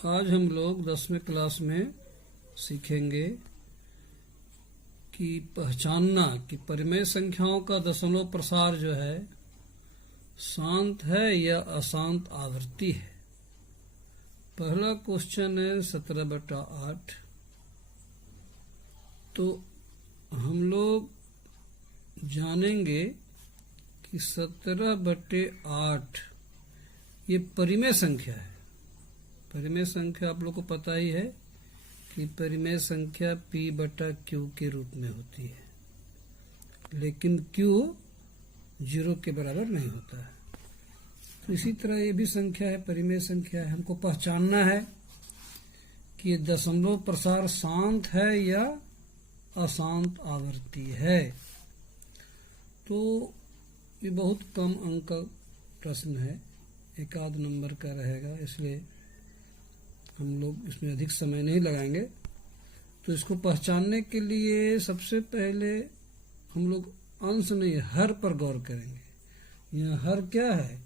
आज हम लोग 10वें क्लास में सीखेंगे कि पहचानना कि परिमेय संख्याओं का दशमलव प्रसार जो है शांत है या अशांत आवृत्ति है। पहला क्वेश्चन है 17/8। तो हम लोग जानेंगे कि 17/8 ये परिमेय संख्या है। परिमेय संख्या आप लोग को पता ही है कि परिमेय संख्या P/Q के रूप में होती है, लेकिन Q 0 के बराबर नहीं होता है। तो इसी तरह ये भी संख्या है, परिमेय संख्या है। हमको पहचानना है कि ये दशमलव प्रसार शांत है या अशांत आवृत्ति है। तो ये बहुत कम अंक का प्रश्न है, एक आध नंबर का रहेगा, इसलिए हम लोग इसमें अधिक समय नहीं लगाएंगे। तो इसको पहचानने के लिए सबसे पहले हम लोग अंश नहीं हर पर गौर करेंगे। यहाँ हर क्या है?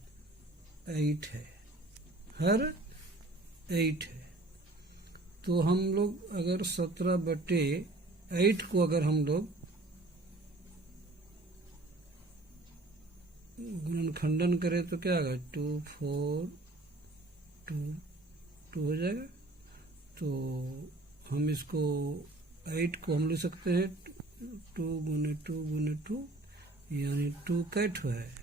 8 है। हर 8 है। तो हम लोग अगर 17/8 को अगर हम लोग गुणनखंडन करें तो क्या होगा? 2 4 2 हो जाएगा। तो हम इसको 8 को हम लिख सकते हैं 2 × 2 × 2 यानी 2 कैट है,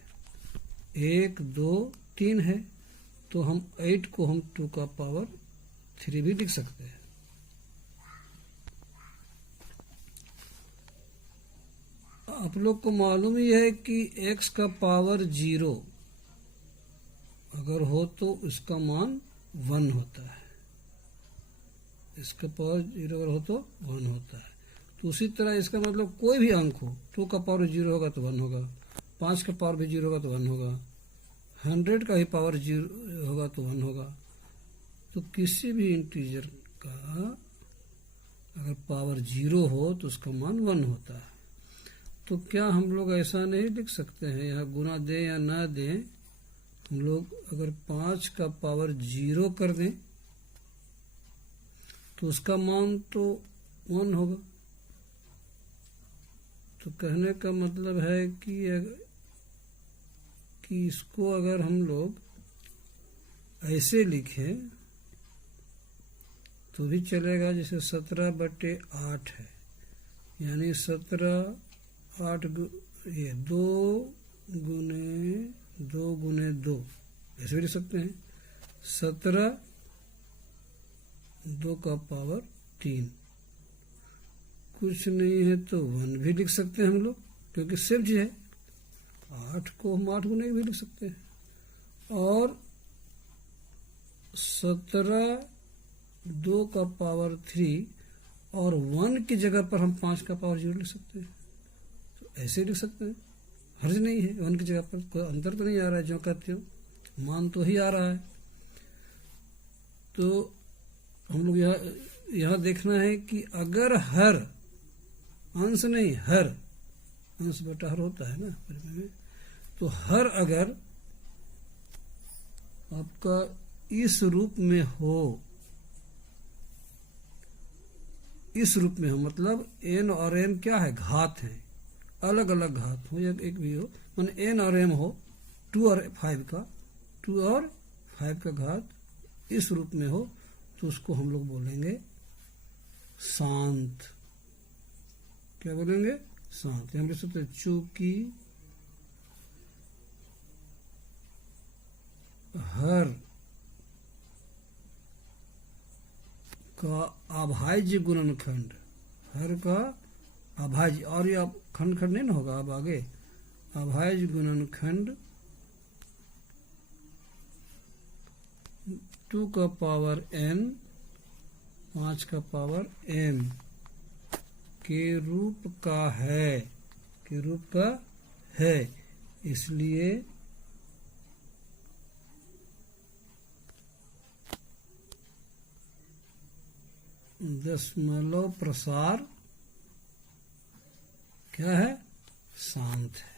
1 2 3 है। तो हम 8 को हम 2 का पावर 3 भी लिख सकते हैं। आप लोग को मालूम ही है कि x का पावर 0 अगर हो तो इसका मान 1 होता है। इसका पावर 0 अगर हो तो 1 होता है। तो उसी तरह इसका मतलब कोई भी अंक हो, 2 का पावर 0 होगा तो 1 होगा, 5 का पावर भी 0 होगा तो 1 होगा, 100 का भी पावर 0 होगा तो 1 होगा। तो किसी भी इंटीजर का अगर पावर 0 हो तो उसका मान 1 होता है। तो क्या हम लोग ऐसा नहीं लिख सकते हैं, यहाँ गुना दें या ना दें, हम लोग अगर 5 का पावर 0 कर दें तो उसका मान तो 1 होगा। तो कहने का मतलब है कि इसको अगर हम लोग ऐसे लिखें तो भी चलेगा, जैसे 17/8 है, यानी 8 ये 2 × 2 ऐसे भी लिख सकते हैं। 17 2 का पावर 3, कुछ नहीं है तो 1 भी लिख सकते हैं हम लोग, क्योंकि सेम चीज है। 8 को हम 8 गुने भी लिख सकते हैं। और 17 2 का पावर 3 और 1 की जगह पर हम 5 का पावर 0 लिख सकते हैं। तो ऐसे लिख सकते हैं, हर्ज नहीं है। 1 की जगह पर कोई अंतर तो नहीं आ रहा है, जो कहते हो मान तो ही आ रहा है। तो हम लोग यह देखना है कि अगर हर अंश नहीं, हर अंश बटा हर होता है ना, तो हर अगर आपका इस रूप में हो, इस रूप में हो मतलब n और m क्या है? घात है, अलग अलग घात हो या एक भी हो, माने n और m हो 2 और 5 का, 2 और 5 का घात इस रूप में हो, तो उसको हम लोग बोलेंगे शांत। क्या बोलेंगे? शांत। हम लिख सकते हैं चूंकि हर का अभाज्य गुणनखंड, हर का अभाज्य, और ये अब खंड खंड नहीं ना होगा, अब आगे अभाज्य गुणनखंड 2 का पावर n 5 का पावर m के रूप का है, के रूप का है। इसलिए दशमलव प्रसार क्या है? शांत है।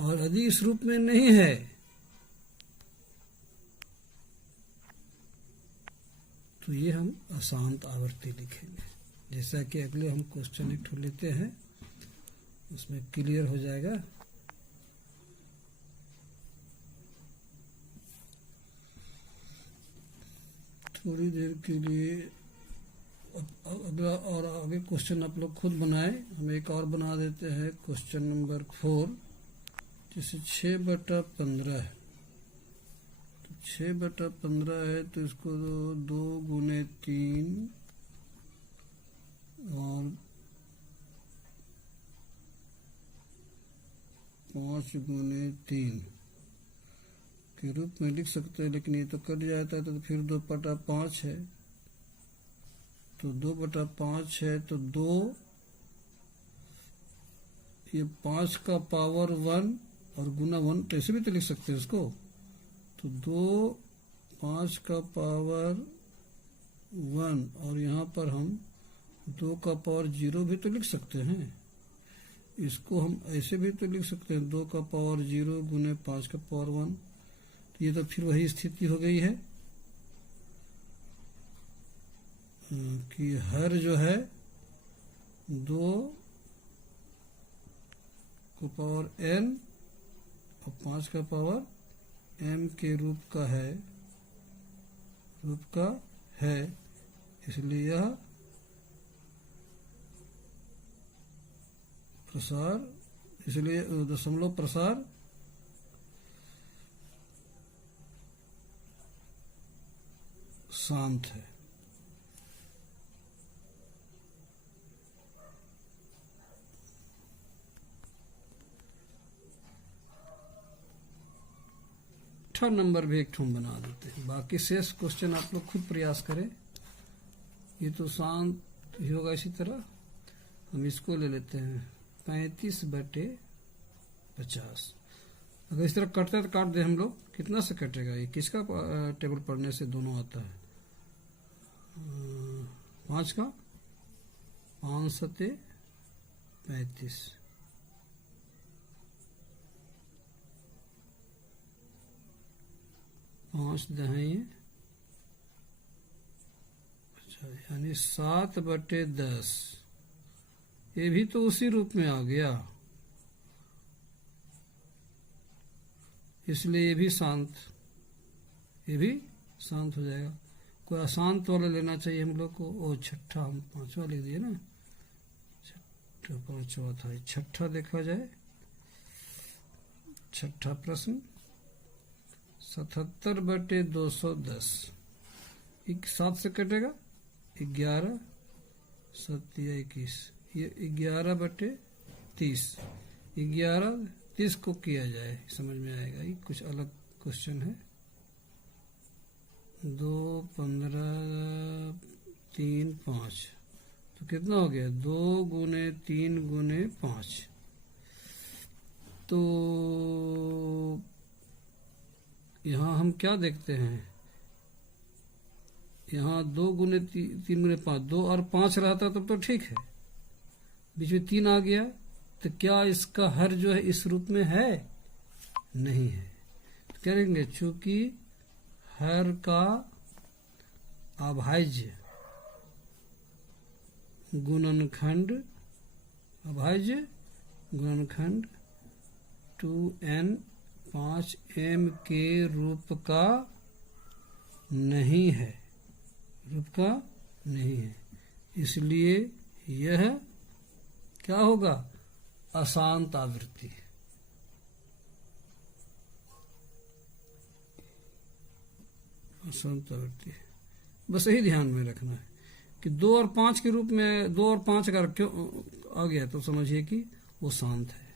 और यदि इस रूप में नहीं है तो ये हम अशांत आवृत्ति लिखेंगे। जैसा कि अगले हम क्वेश्चन एक लेते हैं, उसमें क्लियर हो जाएगा। थोड़ी देर के लिए अगला और आगे क्वेश्चन आप लोग खुद बनाए, हम एक और बना देते हैं क्वेश्चन नंबर 4। जैसे 6/15 है, तो 6/15 है तो इसको 2 गुने 3 और 5 गुने 3 के रूप में लिख सकते हैं, लेकिन ये तो कट जाता है तो फिर 2/5 है, तो 2/5 है तो 2, ये 5 का पावर 1 और गुना 1, तो ऐसे भी तो लिख सकते हैं इसको। तो 2 5 का पावर 1 और यहाँ पर हम 2 का पावर 0 भी तो लिख सकते हैं। इसको हम ऐसे भी तो लिख सकते हैं, 2 का पावर 0 गुने 5 का पावर 1। तो ये तो फिर वही स्थिति हो गई है कि हर जो है 2 को पावर n और 5 का पावर m के रूप का है, इसलिए यह प्रसार, इसलिए दशमलव प्रसार शांत है। थर्ड नंबर भी एक ठूम बना देते हैं, बाकी शेष क्वेश्चन आप लोग खुद प्रयास करें। ये तो शांत ही होगा। इसी तरह हम इसको ले लेते हैं 35/50। अगर इस तरह कटता है तो काट दे हम लोग, कितना से कटेगा? ये किसका टेबल पढ़ने से दोनों आता है? 5 का 5 सते 35, 5 दहाई, अच्छा यानी 7/10। ये भी तो उसी रूप में आ गया, इसलिए ये भी शांत हो जाएगा। कोई अशांत वाला लेना चाहिए हम लोग को। ओ छठा, हम 5वां लिख दिए ना, छठा 5वां था, छठा देखा जाए। छठा प्रश्न 77/210। 7 से कटेगा 11, 7 या 21, ये 11/30। 11/30 को किया जाए, समझ में आएगा। ये कुछ अलग क्वेश्चन है। 2 15 3 5, तो कितना हो गया? 2 गुने 3 गुने 5। तो यहाँ हम क्या देखते हैं? यहाँ 2 गुने 3 गुने 5, 2 और 5 रहता तब तो ठीक है, बीच में 3 आ गया, तो क्या इसका हर जो है इस रूप में है? नहीं है। तो क्या लिखेंगे? चूंकि हर का अभाज्य गुणनखंड 2n 5m के रूप का नहीं है, इसलिए यह क्या होगा? अशांत आवृत्ति। अशांत आवृत्ति, बस यही ध्यान में रखना है कि 2 और 5 के रूप में 2 और 5 अगर क्यों आ गया तो समझिए कि वो शांत है।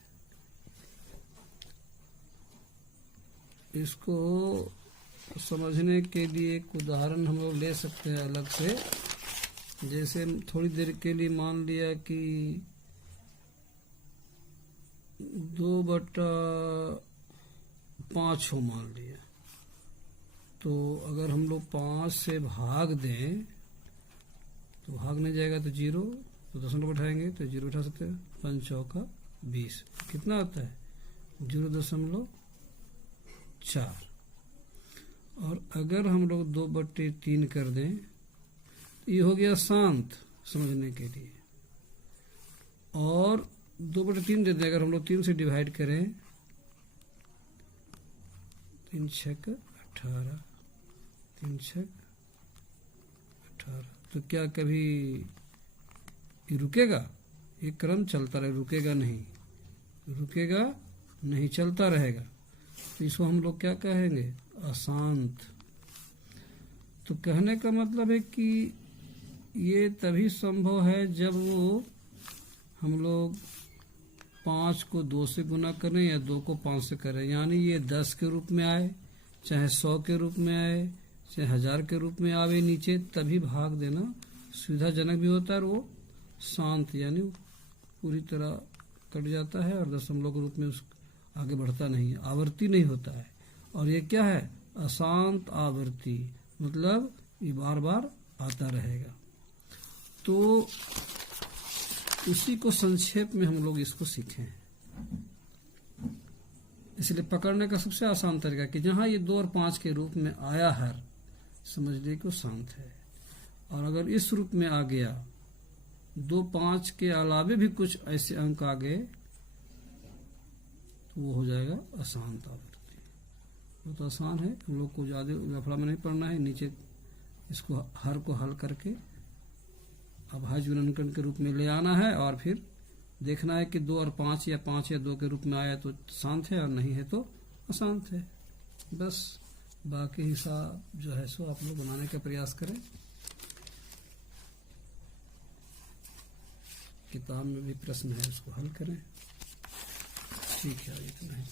इसको समझने के लिए एक उदाहरण हम लोग ले सकते हैं अलग से। जैसे थोड़ी देर के लिए मान लिया कि 2/5 हो, मान लिया, तो अगर हम लोग 5 से भाग दें तो भाग नहीं जाएगा तो 0, तो 10 बैठाएंगे तो 0 बैठा सकते हैं। 5 चौका 20, कितना आता है? 0.4। और अगर हम लोग 2/3 कर दें तो ये हो गया शांत समझने के लिए। और 2/3 दे दें, अगर हम लोग 3 से डिवाइड करें, 3 छक 18, 3 छक 18, तो क्या कभी ये रुकेगा? ये क्रम चलता रहे, रुकेगा नहीं, रुकेगा नहीं, चलता रहेगा। तो इसको हम लोग क्या कहेंगे? अशांत। तो कहने का मतलब है कि ये तभी संभव है जब वो हम लोग 5 को 2 से गुना करें या 2 को 5 से करें, यानी ये 10 के रूप में आए, चाहे 100 के रूप में आए, चाहे 1000 के रूप में आवे नीचे, तभी भाग देना सुविधाजनक भी होता है और वो शांत यानी पूरी तरह कट जाता है और दशमलव के रूप में उस आगे बढ़ता नहीं है, आवर्ती नहीं होता है। और ये क्या है? अशांत आवर्ती, मतलब ये बार बार आता रहेगा। तो उसी को संक्षेप में हम लोग इसको सीखें। इसलिए पकड़ने का सबसे आसान तरीका कि जहां ये 2 और 5 के रूप में आया हर, समझ लीजिए कि शांत है। और अगर इस रूप में आ गया 2, 5 के अलावे भी कुछ ऐसे अंक आ गए तो वो हो जाएगा अशांत आवर्ती। बहुत आसान है, हम लोग को ज्यादा लफड़ा में नहीं पड़ना है। नीचे इसको हर को हल करके अभाज्य गुणनखंड के रूप में ले आना है और फिर देखना है कि 2 और 5 या 5 या 2 के रूप में आया तो शांत है और नहीं है तो अशांत है। बस बाकी हिसाब जो है सो आप लोग बनाने का प्रयास करें। किताब में भी प्रश्न है, उसको हल करें। ठीक है, इतना ही।